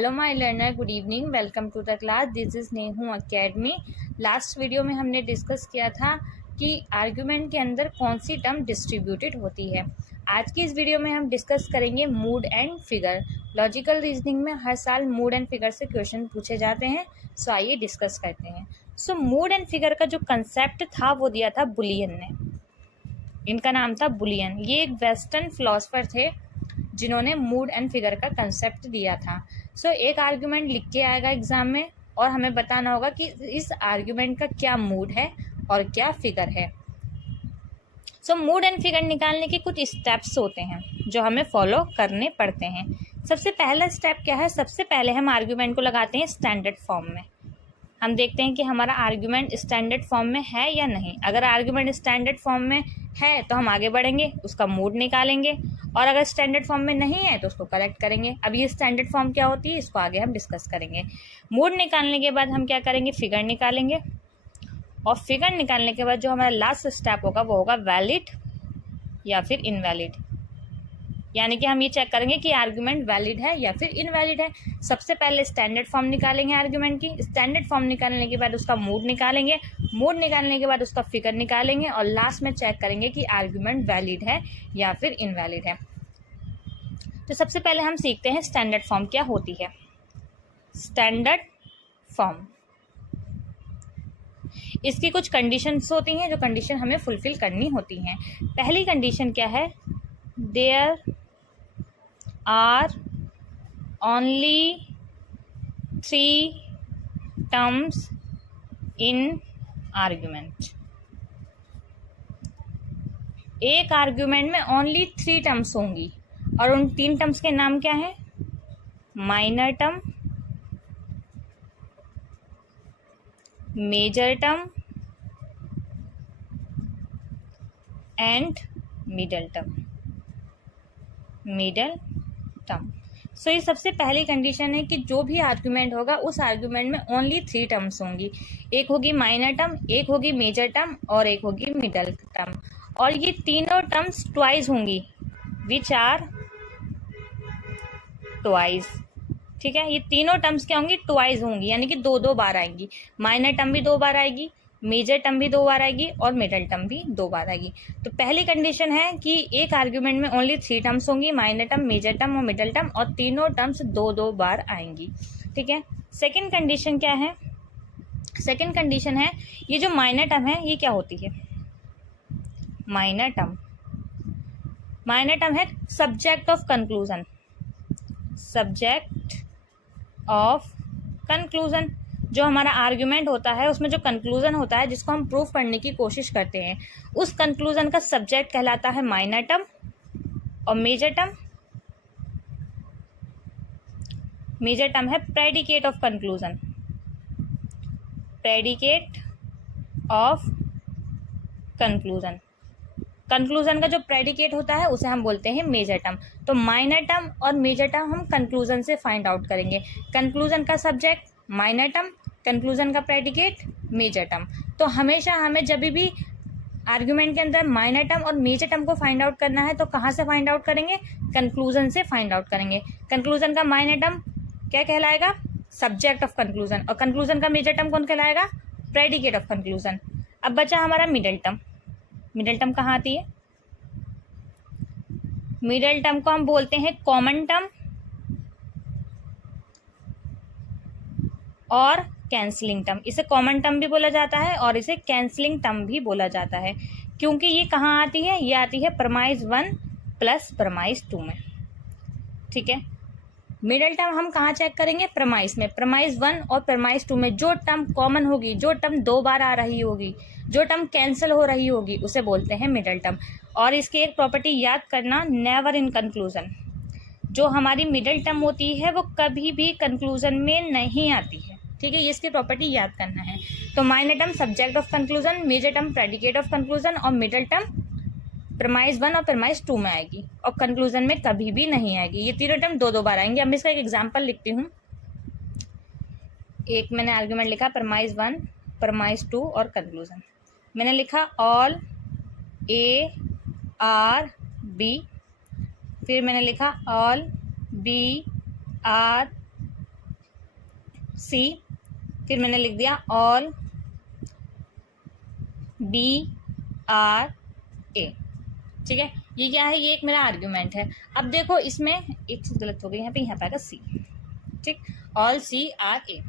Hello my learner, good evening, welcome to the class. This is Nehu academy. Last video में हमने discuss किया था कि आर्गुमेंट के अंदर कौन सी टर्म डिस्ट्रीब्यूटेड होती है। आज की इस वीडियो में हम डिस्कस करेंगे mood and figure. Logical reasoning में हर साल मूड एंड फिगर से क्वेश्चन पूछे जाते हैं, सो आइए डिस्कस करते हैं। सो मूड एंड फिगर का जो कंसेप्ट था वो दिया था बुलियन ने। इनका नाम था बुलियन। ये एक वेस्टर्न फिलोसफर थे जिन्होंने मूड एंड फिगर का कंसेप्ट दिया था। सो एक आर्ग्यूमेंट लिख के आएगा एग्जाम में और हमें बताना होगा कि इस आर्ग्यूमेंट का क्या मूड है और क्या फिगर है। सो मूड एंड फिगर निकालने के कुछ स्टेप्स होते हैं जो हमें फॉलो करने पड़ते हैं। सबसे पहला स्टेप क्या है? सबसे पहले हम आर्ग्यूमेंट को लगाते हैं स्टैंडर्ड फॉर्म में। हम देखते हैं कि हमारा आर्ग्यूमेंट स्टैंडर्ड फॉर्म में है या नहीं। अगर आर्ग्यूमेंट स्टैंडर्ड फॉर्म में है तो हम आगे बढ़ेंगे, उसका मूड निकालेंगे, और अगर स्टैंडर्ड फॉर्म में नहीं है तो उसको करेक्ट करेंगे। अब ये स्टैंडर्ड फॉर्म क्या होती है इसको आगे हम डिस्कस करेंगे। मूड निकालने के बाद हम क्या करेंगे? फिगर निकालेंगे, और फिगर निकालने के बाद जो हमारा लास्ट स्टेप होगा वो होगा वैलिड या फिर इनवैलिड। यानी कि हम ये चेक करेंगे कि आर्गुमेंट वैलिड है या फिर इनवैलिड है। सबसे पहले स्टैंडर्ड फॉर्म निकालेंगे आर्गुमेंट की। स्टैंडर्ड फॉर्म निकालने के बाद उसका मूड निकालेंगे, मूड निकालने के बाद उसका फिगर निकालेंगे, और लास्ट में चेक करेंगे कि आर्गुमेंट वैलिड है या फिर इनवैलिड है। तो सबसे पहले हम सीखते हैं स्टैंडर्ड फॉर्म क्या होती है। स्टैंडर्ड फॉर्म, इसकी कुछ कंडीशंस होती हैं जो कंडीशन हमें फुलफिल करनी होती हैं। पहली कंडीशन क्या है? There are only 3 terms in argument. एक आर्ग्यूमेंट में ओनली 3 टर्म्स होंगी, और उन 3 टर्म्स के नाम क्या हैं? Minor term, major term and middle term. Middle term. So ये सबसे पहली कंडीशन है कि जो भी आर्ग्यूमेंट होगा उस आर्ग्यूमेंट में ओनली 3 टर्म्स होंगी। एक होगी माइनर टर्म, एक होगी मेजर टर्म, और एक होगी मिडल टर्म। और ये तीनों टर्म्स ट्वाइस होंगी, विच आर ट्वाइस। ठीक है, ये तीनों टर्म्स क्या होंगी? ट्वाइस होंगी, यानी कि 2-2 बार आएंगी। माइनर टर्म भी 2 बार आएगी, मेजर टर्म भी 2 बार आएगी, और मिडल टर्म भी 2 बार आएगी। तो पहली कंडीशन है कि एक आर्ग्यूमेंट में ओनली 3 टर्म्स होंगी, माइनर टर्म, मेजर टर्म और मिडल टर्म, और तीनों टर्म्स 2-2 बार आएंगी। ठीक है। सेकेंड कंडीशन क्या है? सेकेंड कंडीशन है ये जो माइनर टर्म है ये क्या होती है? माइनर टर्म, माइनर टर्म है subject of conclusion. Subject of conclusion, जो हमारा आर्ग्यूमेंट होता है उसमें जो कंक्लूजन होता है जिसको हम प्रूफ करने की कोशिश करते हैं, उस कंक्लूजन का सब्जेक्ट कहलाता है माइनर टर्म। और मेजर टर्म, मेजर टर्म है predicate of conclusion. Predicate of conclusion, conclusion का जो प्रेडिकेट होता है उसे हम बोलते हैं मेजर टर्म। तो माइनर टर्म और मेजर टर्म हम कंक्लूजन से फाइंड आउट करेंगे। कंक्लूजन का सब्जेक्ट माइनर टर्म, कंक्लूजन का प्रेडिकेट मेजर टर्म। तो हमेशा हमें जब भी आर्ग्यूमेंट के अंदर माइनर टर्म और मेजर टर्म को फाइंड आउट करना है तो कहाँ से फाइंड आउट करेंगे? कंक्लूजन से फाइंड आउट करेंगे। कंक्लूजन का माइनर टर्म क्या कहलाएगा? Subject of conclusion. और कंक्लूजन का मेजर टर्म कौन कहलाएगा? Predicate of conclusion. अब बचा हमारा मिडल टर्म। मिडल टर्म कहाँ आती है? मिडल टर्म को हम बोलते हैं कॉमन टर्म और कैंसलिंग टर्म। इसे कॉमन टर्म भी बोला जाता है और इसे कैंसलिंग टर्म भी बोला जाता है, क्योंकि ये कहाँ आती है? ये आती है प्रमाइज 1 प्लस प्रमाइज 2 में। ठीक है। मिडल टर्म हम कहाँ चेक करेंगे? प्रमाइज में। प्रमाइज 1 और प्रमाइज 2 में जो टर्म कॉमन होगी, जो टर्म 2 बार आ रही होगी, जो टर्म कैंसिल हो रही होगी, उसे बोलते हैं मिडल टर्म। और इसकी एक प्रॉपर्टी याद करना, नेवर इन कंक्लूजन। जो हमारी मिडल टर्म होती है वो कभी भी कंक्लूजन में नहीं आती है। ठीक है, इसकी प्रॉपर्टी याद करना है। तो minor term subject of conclusion, major term predicate of conclusion, और मिडल टर्म प्रमाइज 1 और प्रमाइज 2 में आएगी, और कंक्लूजन में कभी भी नहीं आएगी। ये तीनों टर्म 2-2 बार आएंगे। अब मैं इसका एक एग्जांपल लिखती हूँ। एक मैंने आर्ग्यूमेंट लिखा प्रमाइज 1, प्रमाइज 2 और कंक्लूजन। मैंने लिखा ऑल ए आर बी, फिर मैंने लिखा ऑल बी आर सी, फिर मैंने लिख दिया ऑल बी आर ए। ठीक है, ये क्या है, ये एक मेरा आर्ग्यूमेंट है। अब देखो इसमें एक चीज गलत हो गई, यहाँ पे आएगा सी। ठीक, all C are A,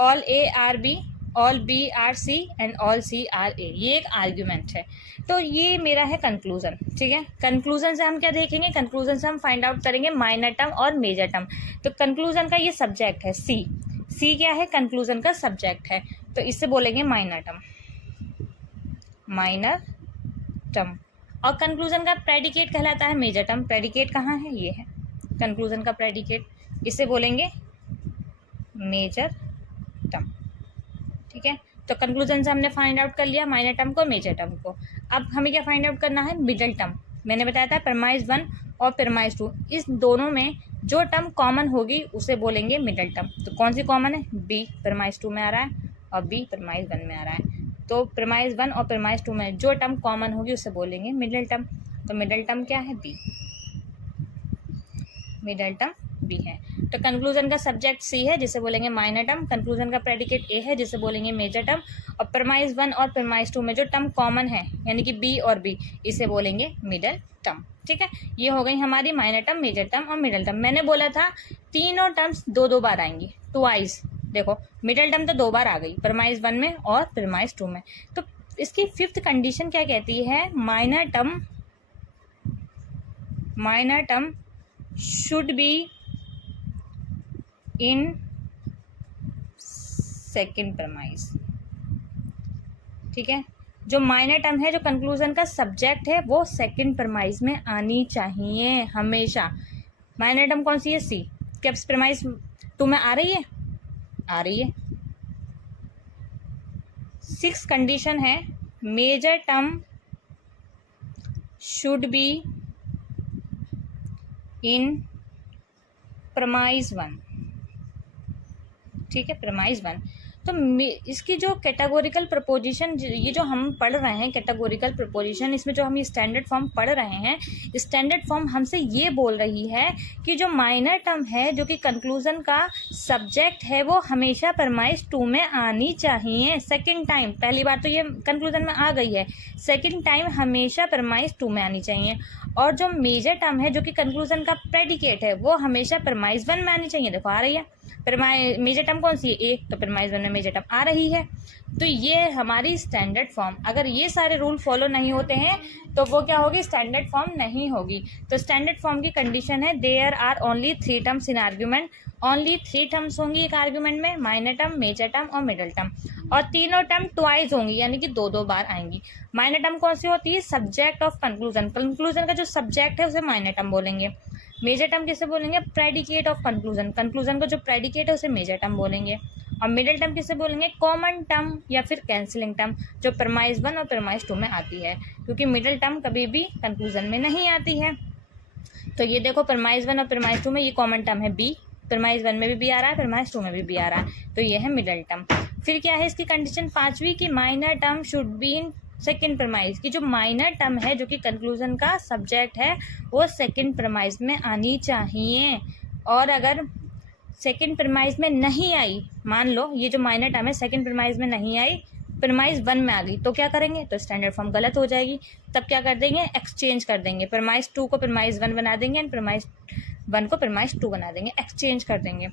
all A are B, all B are C and all C are A, ये एक आर्ग्यूमेंट है। तो ये मेरा है कंक्लूजन। ठीक है, कंक्लूजन से हम क्या देखेंगे, कंक्लूजन से हम फाइंड आउट करेंगे माइनर टर्म और मेजर टर्म। तो कंक्लूजन का ये सब्जेक्ट है सी, सी क्या है, कंक्लूजन का सब्जेक्ट है, तो इससे बोलेंगे माइनर टर्म, माइनर टर्म। और कंक्लूजन का प्रेडिकेट कहलाता है मेजर टर्म। प्रेडिकेट कहाँ है, ये है कंक्लूजन का प्रेडिकेट, इसे बोलेंगे मेजर टर्म। ठीक है, तो कंक्लूजन से हमने फाइंड आउट कर लिया माइनर टर्म को, मेजर टर्म को। अब हमें क्या फाइंड आउट करना है, मिडल टर्म। मैंने बताया था प्रीमाइज 1 और प्रीमाइज 2, इस दोनों में जो टर्म कॉमन होगी उसे बोलेंगे मिडल टर्म। तो कौन सी कॉमन है, बी प्रीमाइज 2 में आ रहा है और बी प्रीमाइज 1 में आ रहा है। तो प्रीमाइज 1 और प्रीमाइज 2 में जो टर्म कॉमन होगी उसे बोलेंगे मिडल टर्म। तो मिडल टर्म क्या है, बी, मिडल टर्म बी है। तो कंक्लूजन का सब्जेक्ट सी है जिसे बोलेंगे माइनर टर्म, कंक्लूजन का प्रेडिकेट ए है जिसे बोलेंगे मेजर टर्म, और प्रीमाइज 1 और प्रीमाइज 2 में जो टर्म कॉमन है यानी कि बी और बी, इसे बोलेंगे मिडल टर्म। ठीक है, ये हो गई हमारी माइनर टर्म, मेजर टर्म और मिडल टर्म। मैंने बोला था तीनों टर्म्स दो बार आएंगी, ट्वाइस। देखो मिडल टर्म तो 2 बार आ गई, प्रीमाइज 1 में और प्रीमाइज 2 में। तो इसकी फिफ्थ कंडीशन क्या कहती है, minor term should be in second premise. ठीक है, जो माइनर टर्म है, जो कंक्लूजन का सब्जेक्ट है, वो सेकेंड प्रीमाइज में आनी चाहिए हमेशा। माइनर टर्म कौन सी है, सी, क्या प्रीमाइज 2 में आ रही है, आ रही है। 6 कंडीशन है, major term should be in premise 1। ठीक है, प्रीमाइज 1। तो इसकी जो कैटेगोरिकल प्रपोजिशन, ये जो हम पढ़ रहे हैं कैटेगोरिकल प्रपोजिशन, इसमें जो हम ये स्टैंडर्ड फॉर्म पढ़ रहे हैं, स्टैंडर्ड फॉर्म हमसे ये बोल रही है कि जो माइनर टर्म है, जो कि कंक्लूजन का सब्जेक्ट है, वो हमेशा प्रीमाइज 2 में आनी चाहिए सेकंड टाइम। पहली बार तो ये कंक्लूजन में आ गई है, सेकंड टाइम हमेशा प्रीमाइज 2 में आनी चाहिए। और जो मेजर टर्म है, जो कि कंक्लूजन का प्रेडिकेट है, वो हमेशा प्रीमाइज 1 में आनी चाहिए। देखो आ रही है, मेजर टर्म कौन सी है, ए, तो प्रीमाइज 1 में मेजर टर्म आ रही है। तो ये हमारी स्टैंडर्ड फॉर्म, अगर ये सारे रूल फॉलो नहीं होते हैं तो वो क्या होगी, स्टैंडर्ड फॉर्म नहीं होगी। तो स्टैंडर्ड फॉर्म की कंडीशन है, there are only 3 terms in argument. Only 3 terms होंगी एक आर्ग्यूमेंट में, माइनर टर्म, मेजर टर्म और मिडल टर्म। और तीनों टर्म ट्वाइस होंगी यानी कि 2 बार आएंगी। माइनर टर्म कौन सी होती है, सब्जेक्ट ऑफ कंक्लूजन। कंक्लूजन का जो सब्जेक्ट है उसे माइनर टर्म बोलेंगे। मेजर टर्म किसे बोलेंगे, प्रेडिकेट ऑफ कंक्लूजन। कंक्लूजन का जो प्रेडिकेट है उसे मेजर टर्म बोलेंगे। और मिडिल टर्म किसे बोलेंगे, कॉमन टर्म या फिर कैंसिलिंग टर्म, जो प्रीमाइज 1 और प्रीमाइज 2 में आती है, क्योंकि मिडिल टर्म कभी भी कंक्लूजन में नहीं आती है। तो ये देखो प्रीमाइज 1 और प्रीमाइज 2 में ये कॉमन टर्म है बी, प्रीमाइज 1 में भी आ रहा है, प्रीमाइज 2 में भी आ रहा है, तो ये है मिडिल टर्म। फिर क्या है इसकी कंडीशन 5वीं की, minor term should be in second premise, की जो माइनर टर्म है जो कि कंक्लूजन का सब्जेक्ट है वो सेकेंड प्रीमाइज में आनी चाहिए। और अगर सेकेंड प्रीमाइज में नहीं आई, मान लो ये जो माइनर टर्म है सेकेंड प्रीमाइज में नहीं आई, प्रीमाइज 1 में आ गई, तो क्या करेंगे, तो स्टैंडर्ड फॉर्म गलत हो जाएगी। तब क्या कर देंगे, एक्सचेंज कर देंगे, प्रीमाइज 2 को प्रीमाइज 1 बना देंगे एंड प्रीमाइज 1 को प्रीमाइज 2 बना देंगे, एक्सचेंज कर देंगे।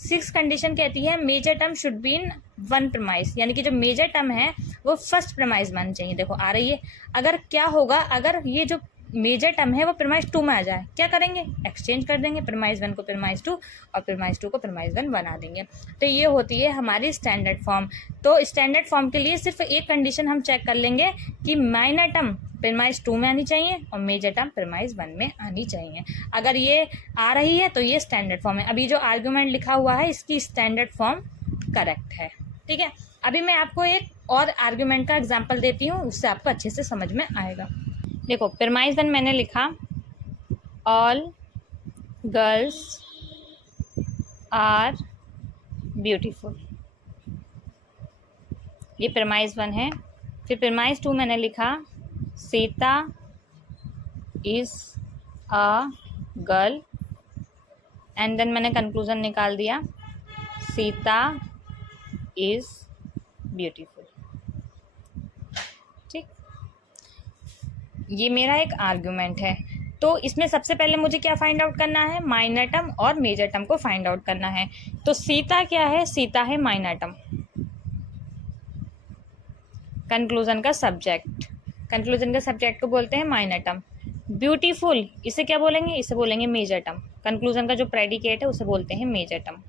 6 कंडीशन कहती है, major term should be in 1 premise, यानी कि जो मेजर टर्म है वो फर्स्ट प्रीमाइज में आनी चाहिए। देखो आ रही है, अगर क्या होगा, अगर ये जो मेजर टर्म है वो प्रीमाइज 2 में आ जाए, क्या करेंगे, एक्सचेंज कर देंगे, प्रीमाइज 1 को प्रीमाइज 2 और प्रीमाइज 2 को प्रीमाइज 1 बना देंगे। तो ये होती है हमारी स्टैंडर्ड फॉर्म। तो स्टैंडर्ड फॉर्म के लिए सिर्फ एक कंडीशन हम चेक कर लेंगे कि माइनर टर्म प्रीमाइज 2 में आनी चाहिए और मेजर टर्म प्रीमाइज 1 में आनी चाहिए। अगर ये आ रही है तो ये स्टैंडर्ड फॉर्म है। अभी जो आर्ग्यूमेंट लिखा हुआ है इसकी स्टैंडर्ड फॉर्म करेक्ट है। ठीक है, अभी मैं आपको एक और आर्ग्यूमेंट का एग्जाम्पल देती हूँ, उससे आपको अच्छे से समझ में आएगा। देखो प्रीमाइज 1 मैंने लिखा, ऑल गर्ल्स आर ब्यूटीफुल, ये प्रीमाइज 1 है। फिर प्रीमाइज 2 मैंने लिखा, Sita is a girl, and then मैंने कंक्लूजन निकाल दिया, सीता इज ब्यूटीफुल। ठीक, ये मेरा एक आर्ग्यूमेंट है। तो इसमें सबसे पहले मुझे क्या फाइंड आउट करना है, माइनर टर्म और मेजर टर्म को फाइंड आउट करना है। तो सीता क्या है, सीता है माइनर टर्म, कंक्लूजन का सब्जेक्ट, कंक्लूजन का सब्जेक्ट को बोलते हैं माइनर टर्म। ब्यूटीफुल इसे क्या बोलेंगे, इसे बोलेंगे मेजर टर्म, कंक्लूजन का जो प्रेडिकेट है उसे बोलते हैं मेजर टर्म।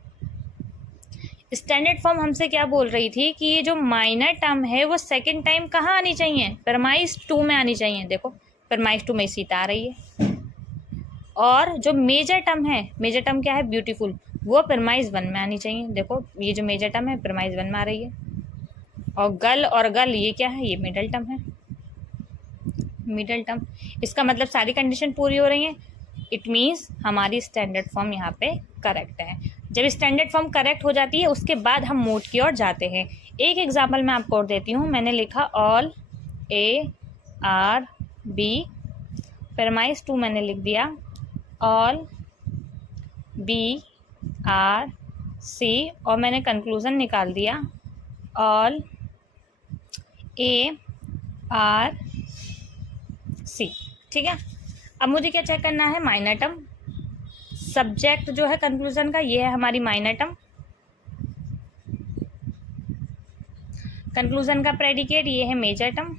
स्टैंडर्ड फॉर्म हमसे क्या बोल रही थी कि ये जो माइनर टर्म है वो सेकंड टाइम कहाँ आनी चाहिए, परमाइज 2 में आनी चाहिए। देखो परमाइज 2 में सीता आ रही है। और जो मेजर टर्म है, मेजर टर्म क्या है, ब्यूटीफुल, वो परमाइज 1 में आनी चाहिए। देखो ये जो मेजर टर्म है परमाइज 1 में आ रही है। और गल और गल ये क्या है, ये मिडल टर्म है, मिडल टर्म। इसका मतलब सारी कंडीशन पूरी हो रही है। इट मीन्स हमारी स्टैंडर्ड फॉर्म यहाँ पे करेक्ट है। जब स्टैंडर्ड फॉर्म करेक्ट हो जाती है उसके बाद हम मोड की ओर जाते हैं। एक एग्जाम्पल मैं आपको और देती हूँ। मैंने लिखा ऑल ए आर बी, परमाइज 2 मैंने लिख दिया ऑल बी आर सी, और मैंने कंक्लूजन निकाल दिया ऑल ए आर सी। ठीक है, अब मुझे क्या चेक करना है, माइनर टर्म। सब्जेक्ट जो है कंक्लूजन का ये है हमारी माइनर टर्म, कंक्लूजन का प्रेडिकेट ये है मेजर टर्म,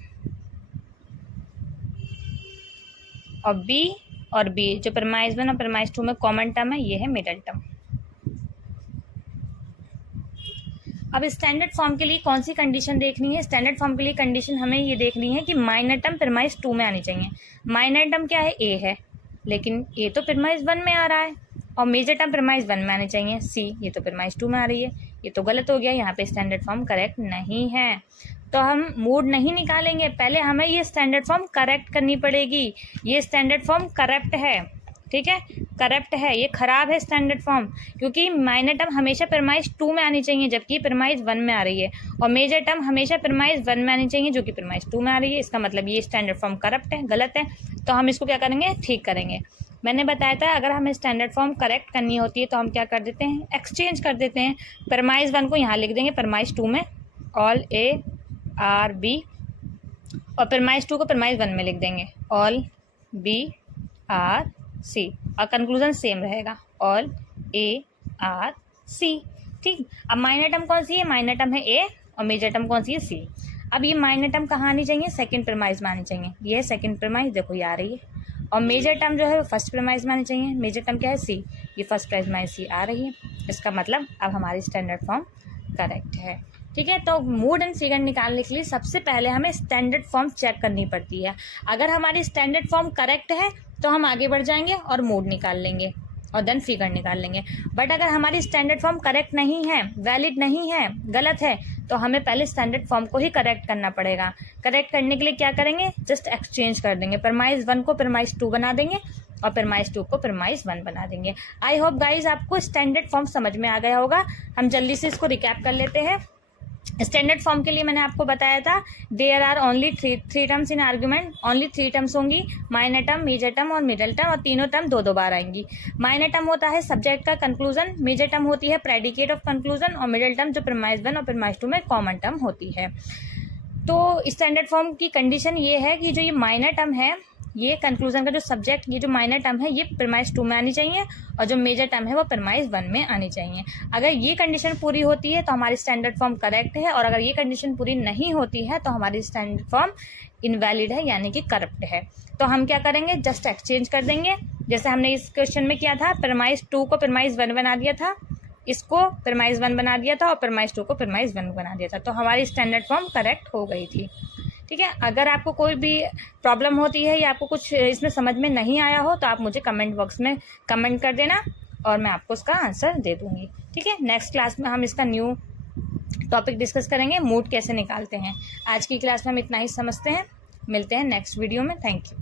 और बी जो परमाइज 1 और परमाइज 2 में कॉमन टर्म है ये है मिडल टर्म। अब स्टैंडर्ड फॉर्म के लिए कौन सी कंडीशन देखनी है, स्टैंडर्ड फॉर्म के लिए कंडीशन हमें ये देखनी है कि माइनर टर्म परमाइज 2 में आनी चाहिए। माइनर टर्म क्या है, ए है, लेकिन ए तो परमाइज 1 में आ रहा है, और मेजर टर्म परमाइज 1 में आनी चाहिए। सी ये तो परमाइज 2 में आ रही है, ये तो गलत हो गया, यहाँ पे स्टैंडर्ड फॉर्म करेक्ट नहीं है। तो हम मोड नहीं निकालेंगे, पहले हमें ये स्टैंडर्ड फॉर्म करेक्ट करनी पड़ेगी। ये स्टैंडर्ड फॉर्म करेक्ट है, ठीक है, करेक्ट है, ये खराब है स्टैंडर्ड फॉर्म, क्योंकि माइनर टर्म हमेशा परमाइज 2 में आनी चाहिए जबकि परमाइज 1 में आ रही है, और मेजर टर्म हमेशा परमाइज 1 में आनी चाहिए जो कि परमाइज 2 में आ रही है। इसका मतलब ये स्टैंडर्ड फॉर्म करप्ट है, गलत है। तो हम इसको क्या करेंगे, ठीक करेंगे। मैंने बताया था अगर हमें स्टैंडर्ड फॉर्म करेक्ट करनी होती है तो हम क्या कर देते हैं, एक्सचेंज कर देते हैं। परमाइज 1 को यहाँ लिख देंगे परमाइज 2 में ऑल ए आर बी, और परमाइज 2 को परमाइज 1 में लिख देंगे ऑल बी आर सी, और कंक्लूजन सेम रहेगा ऑल ए आर सी। ठीक, अब माइनर टर्म कौन सी है, माइनर टर्म है ए, और मेजर टर्म कौन सी है, सी। अब ये माइनर टर्म कहाँ आनी चाहिए, सेकंड परमाइज में आनी चाहिए। ये है सेकंड परमाइज, देखो ये आ रही है, और मेजर टर्म जो है वो फर्स्ट परमाइज में आनी चाहिए। मेजर टर्म क्या है, सी, ये फर्स्ट परमाइज सी आ रही है। इसका मतलब अब हमारी स्टैंडर्ड फॉर्म करेक्ट है। ठीक है, तो मोड एंड फिगर निकालने के लिए सबसे पहले हमें स्टैंडर्ड फॉर्म चेक करनी पड़ती है। अगर हमारी स्टैंडर्ड फॉर्म करेक्ट है तो हम आगे बढ़ जाएंगे और मोड निकाल लेंगे और देन फिगर निकाल लेंगे। बट अगर हमारी स्टैंडर्ड फॉर्म करेक्ट नहीं है, वैलिड नहीं है, गलत है, तो हमें पहले स्टैंडर्ड फॉर्म को ही करेक्ट करना पड़ेगा। करेक्ट करने के लिए क्या करेंगे, जस्ट एक्सचेंज कर देंगे, परमाइज 1 को परमाइज 2 बना देंगे और परमाइज 2 को परमाइज 1 बना देंगे। आई होप गाइज आपको स्टैंडर्ड फॉर्म समझ में आ गया होगा। हम जल्दी से इसको रिकैप कर लेते हैं। स्टैंडर्ड फॉर्म के लिए मैंने आपको बताया था there are only three terms in argument, only 3 terms होंगी, माइनर टर्म, मेजर टर्म और मिडल टर्म, और तीनों टर्म 2-2 बार आएंगी। माइनर टर्म होता है सब्जेक्ट का कंक्लूजन, मेजर टर्म होती है प्रेडिकेट ऑफ कंक्लूजन, और मिडल टर्म जो परमाइज 1 और परमाइज 2 में कॉमन टर्म होती है। तो स्टैंडर्ड फॉर्म की कंडीशन ये है कि जो ये माइनर टर्म है, ये कंक्लूजन का जो सब्जेक्ट, ये जो माइनर टर्म है ये परमाइज 2 में आनी चाहिए, और जो मेजर टर्म है वो परमाइज 1 में आनी चाहिए। अगर ये कंडीशन पूरी होती है तो हमारी स्टैंडर्ड फॉर्म करेक्ट है, और अगर ये कंडीशन पूरी नहीं होती है तो हमारी स्टैंडर्ड फॉर्म इनवैलिड है, यानी कि करप्ट है। तो हम क्या करेंगे, जस्ट एक्सचेंज कर देंगे, जैसे हमने इस क्वेश्चन में किया था। परमाइज 2 को परमाइज 1 बना दिया था, इसको परमाइज 1 बना दिया था, और परमाइज 2 को परमाइज 1 बना दिया था, तो हमारी स्टैंडर्ड फॉर्म करेक्ट हो गई थी। ठीक है, अगर आपको कोई भी प्रॉब्लम होती है या आपको कुछ इसमें समझ में नहीं आया हो तो आप मुझे कमेंट बॉक्स में कमेंट कर देना और मैं आपको उसका आंसर दे दूंगी। ठीक है, नेक्स्ट क्लास में हम इसका न्यू टॉपिक डिस्कस करेंगे, मोड कैसे निकालते हैं। आज की क्लास में हम इतना ही समझते हैं, मिलते हैं नेक्स्ट वीडियो में। Thank you.